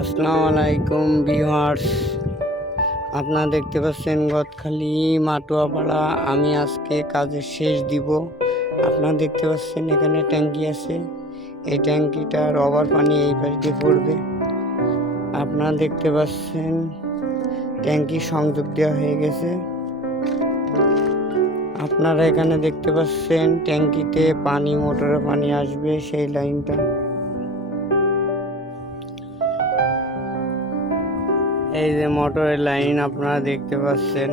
আসসালামু আলাইকুম ভিউয়ার্স। আপনারা দেখতে পাচ্ছেন গদখালি মাটুয়াপাড়া। আমি আজকে কাজের শেষ দিব। আপনারা দেখতে পাচ্ছেন এখানে ট্যাঙ্কি আছে। এই ট্যাঙ্কিটার ওভার পানি এই পাশ দিয়ে পড়বে। আপনারা দেখতে পাচ্ছেন ট্যাঙ্কি সংযোগ দেওয়া হয়ে গেছে। আপনারা এখানে দেখতে পাচ্ছেন ট্যাঙ্কিতে পানি মোটরে পানি আসবে সেই লাইনটা। এই যে মোটরের লাইন আপনারা দেখতে পাচ্ছেন।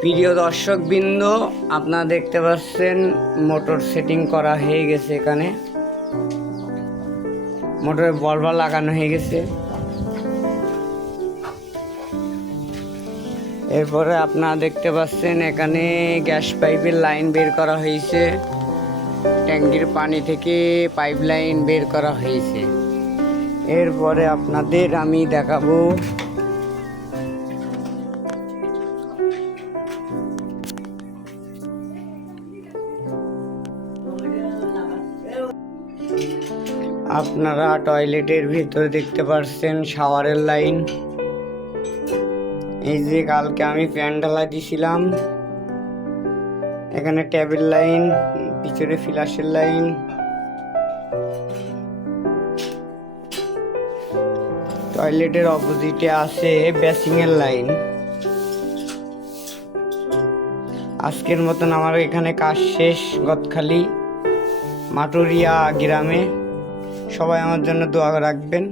প্রিয় দর্শক বৃন্দ আপনারা দেখতে পাচ্ছেন, মোটর সেটিং করা হয়ে গেছে এখানে। মোটরে বলবা লাগানো হয়ে গেছে। এরপরে আপনারা দেখতে পাচ্ছেন, এখানে গ্যাস পাইপের লাইন বের করা হয়েছে। ট্যাঙ্কির পানি থেকে পাইপ লাইন বের করা হয়েছে। এরপরে আপনাদের আমি দেখাবো আপনারা টয়লেটের ভিতরে দেখতে পাচ্ছেন শাওয়ারের লাইন। এই যে কালকে আমি ফ্যান ঢালা দিছিলাম। এখানে ট্যাবের লাইন, পিছনে ফ্লাশের লাইন। টয়লেটের অপোজিটে আছে বেসিংয়ের লাইন। আজকের মতন আমার এখানে কাজ শেষ গদখালি মাটুরিয়া গ্রামে সবাই আমার জন্য দোয়া রাখবেন।